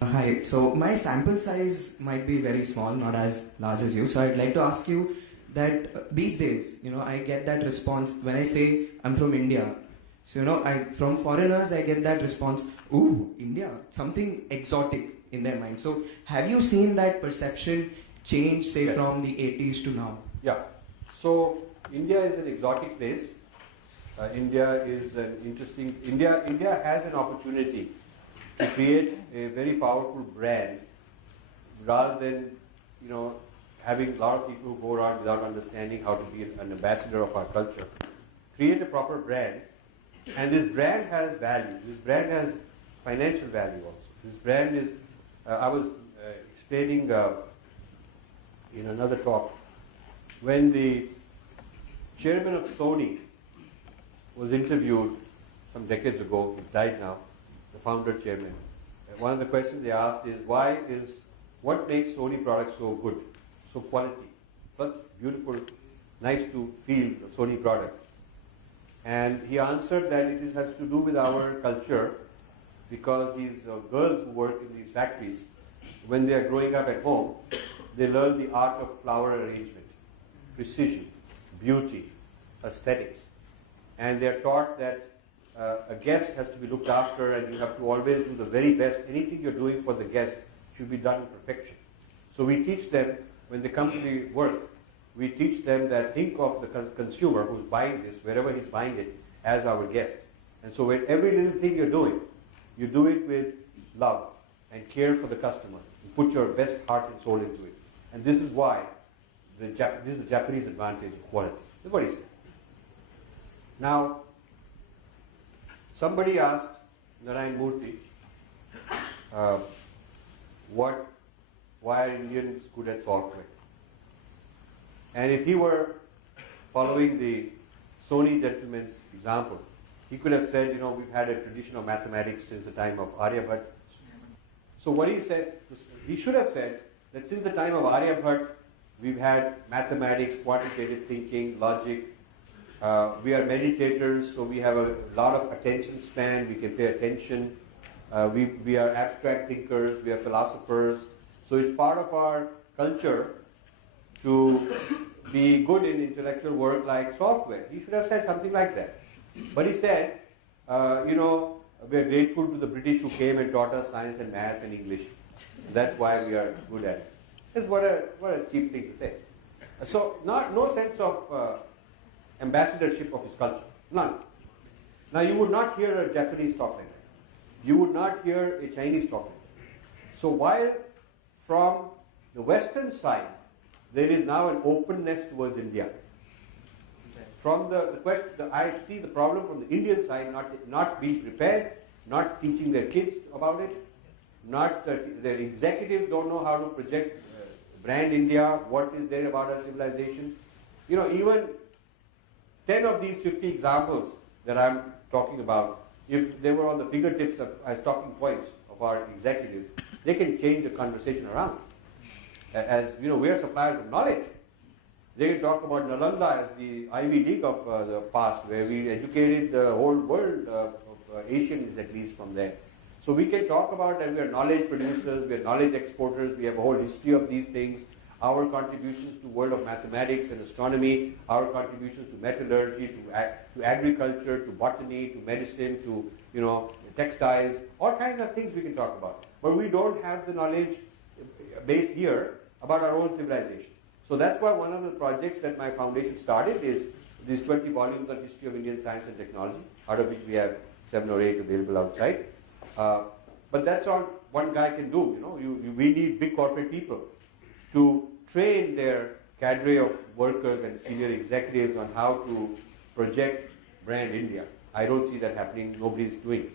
Hi, so my sample size might be very small, not as large as you. So I'd like to ask you that these days, I get that response when I say I'm from India. So, from foreigners, I get that response, ooh, India, something exotic in their mind. So have you seen that perception change, say, Yes. from the 80s to now? Yeah. So India is an exotic place. India is an interesting. India has an opportunity to create a very powerful brand, rather than having a lot of people who go around without understanding how to be an ambassador of our culture. Create a proper brand, and this brand has value. This brand has financial value also. This brand is. I was explaining in another talk when the chairman of Sony was interviewed some decades ago. He died now. The founder chairman. One of the questions they asked is, what makes Sony products so good, so quality, such beautiful, nice to feel Sony product? And he answered that it has to do with our culture, because these girls who work in these factories, when they are growing up at home, they learn the art of flower arrangement, precision, beauty, aesthetics, and they are taught that a guest has to be looked after, and you have to always do the very best. Anything you're doing for the guest should be done in perfection. So we teach them, when they come to the work, we teach them that think of the consumer who's buying this, wherever he's buying it, as our guest. And so when every little thing you're doing, you do it with love and care for the customer. You put your best heart and soul into it. And this is why this is the Japanese advantage of quality. That's what he said. Now, somebody asked Narayan Murthy, why are Indians good at software? And if he were following the Sony gentleman's example, he could have said, we've had a tradition of mathematics since the time of Aryabhat. So what he said, he should have said that since the time of Aryabhat, we've had mathematics, quantitative thinking, logic. We are meditators, so we have a lot of attention span. We can pay attention. We are abstract thinkers. We are philosophers. So it's part of our culture to be good in intellectual work like software. He should have said something like that. But he said, we are grateful to the British who came and taught us science and math and English. That's why we are good at it. What a cheap thing to say. So no sense of ambassadorship of his culture. None. Now you would not hear a Japanese talk like that. You would not hear a Chinese talk like that. So while from the Western side, there is now an openness towards India. From the question, I see the problem from the Indian side, not being prepared, not teaching their kids about it, their executives don't know how to project brand India, what is there about our civilization. Even 10 of these 50 examples that I'm talking about, if they were on the fingertips as talking points of our executives, they can change the conversation around. As we are suppliers of knowledge. They can talk about Nalanda as the Ivy League of the past, where we educated the whole world of Asians, at least from there. So we can talk about that we are knowledge producers, we are knowledge exporters, we have a whole history of these things, our contributions to world of mathematics and astronomy, our contributions to metallurgy, to agriculture, to botany, to medicine, to textiles, all kinds of things we can talk about. But we don't have the knowledge base here about our own civilization. So that's why one of the projects that my foundation started is these 20 volumes on history of Indian science and technology, out of which we have 7 or 8 available outside. But that's all one guy can do. We need big corporate people to train their cadre of workers and senior executives on how to project brand India. I don't see that happening. Nobody is doing it.